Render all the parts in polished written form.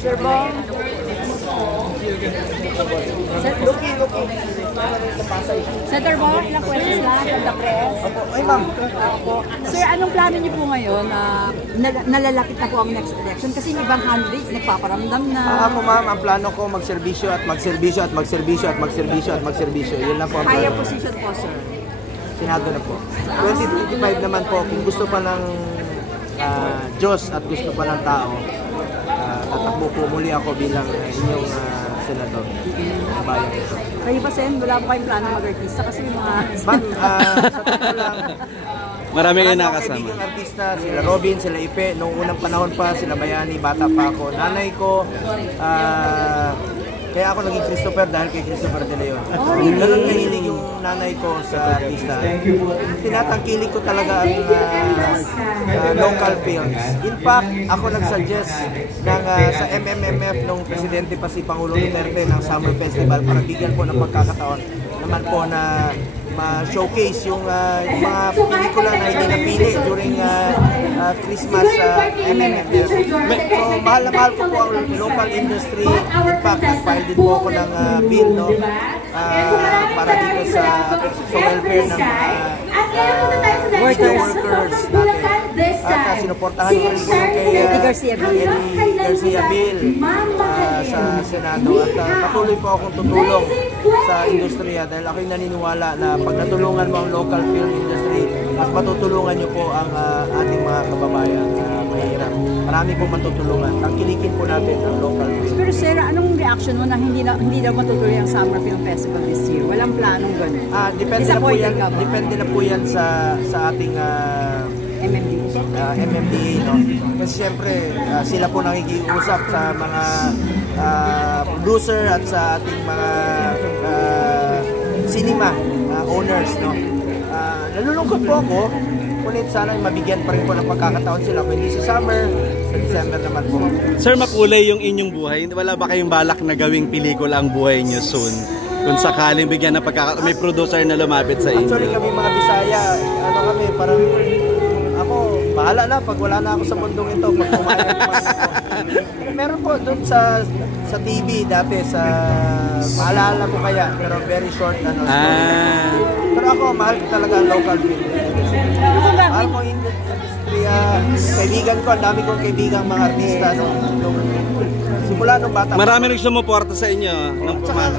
Sir Bong. Senator Bong, ilang questions lang from the press. Opo, ay ma'am. Opo. Sir, anong plano niyo po ngayon na nalalapit na po ang next election? Kasi yung ibang candidates nagpaparamdam na. Ako ma'am, ang plano ko magserbisyo at magserbisyo at magserbisyo at magserbisyo at magserbisyo. Yun lang po ang Kaya plano. position po, sir. Senado na po. 2025 naman po, kung gusto pa ng Diyos at gusto pa ng tao, tatakbo po muli ako bilang inyong senador. Bayan ito. Kayo pa, Sen, wala po kayong plano mag-artista kasi yung mga... Ma'am, sa totoo lang, Marami kayo akong nakasama. kaibigang artista, sila Robin, sila Ipe, noong unang panahon pa, sila Bayani, bata pa ako. Nanay ko, kaya ako naging Christopher dahil kay Christopher De Leon. Ganun kahilig yung nanay ko sa artista. Tinatangkilik ko talaga ang local films. In fact, ako nagsuggest ng, sa MMMF nung presidente pa si Pangulong Duterte ng Summer Festival para bigyan po ng pagkakataon naman po na ma-showcase yung mga pelikula na hindi napili during Christmas MMFF. So, mahal na mahal ko po ang local industry. In fact, nag-file din po ako ng bill, no? Para dito sa welfare ng workers natin. At sinuportahan ko rin po yung kay Eddie Garcia Bill sa Senado. At patuloy po akong tutulong sa industriya dahil ako'y naniniwala na pag natulungan mo ang local film industry, mas matutulungan nyo po ang ating mga kababayan na mahirap. Marami pong matutulungan. Tangkilikin po natin ang local film. Pero sir, anong reaction mo na hindi daw matutuloy ang Summer Film Festival this year? Walang planong gano'n? Depende na po yan sa ating MMDA, no? Kasi siyempre sila po nakikiusap sa mga producer at sa ating mga cinema owners, no? Nalulungkot po ako, ngunit sana mabigyan pa rin po ng pagkakataon sila kung hindi sa summer, sa December naman po. Sir, makulay yung inyong buhay. Wala ba kayong balak na gawing pelikula ang buhay nyo soon? Kung sakaling bigyan ng pagkakataon, may producer na lumapit sa inyo. Actually kami mga Bisaya, kami parang ako, bahala na pag wala na ako sa mundong ito, pag kumain ako. Meron po doon sa TV dati, sa maalala ko kaya, pero very short Pero ako, mahal ko talaga ang local film industry. Mahal ko industriya, kaibigan ko, ang dami kong kaibigan mga artista simula nung bata. Marami rin sumuporta sa inyo.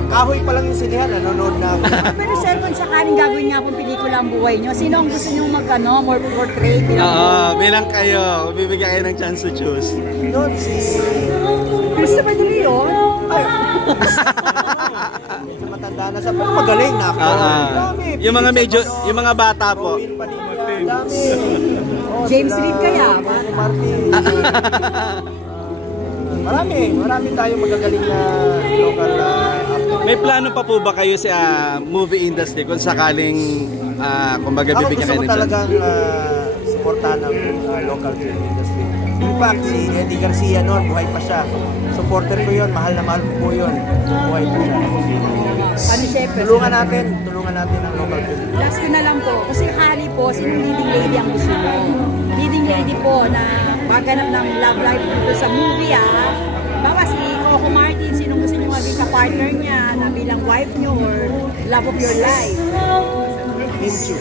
Kahoy pa lang yung sinihan, nanonood na ako. Pero sir, kung sakaling gagawin nga pong pelikula ang buhay nyo, sino ang gusto nyo more portray? Bilang kayo, bibigyan kayo ng chance to choose. Noon, si Christopher De Leon. Medyo matanda na sa pero magaling na ako. Yung mga bata po. James Reid kaya? Marami tayong magagaling na local actor. May plano pa po ba kayo sa movie industry kung sakaling kumbaga bibigyan kayo ng chance? Ako gusto ko talagang suportahan ng local film industry. In fact, si Eddie Garcia noon, buhay pa siya. Supporter ko yun, mahal na mahal ko po yun. Buhay pa siya. Tulungan natin ang local film. Last ko na lang po, kasi kali po, sino leading lady ang gusto mo? Leading lady po na maganap ng love life dito sa movie Bawa si Coco Martin, sino gusto nyo maging ka-partner niya na bilang wife nyo or love of your life? Minchu.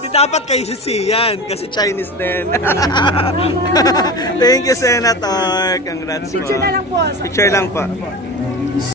Di dapat kayo si Sian kasi Chinese din. Thank you, Senator. Congrats po. Picture na lang po. Picture lang po.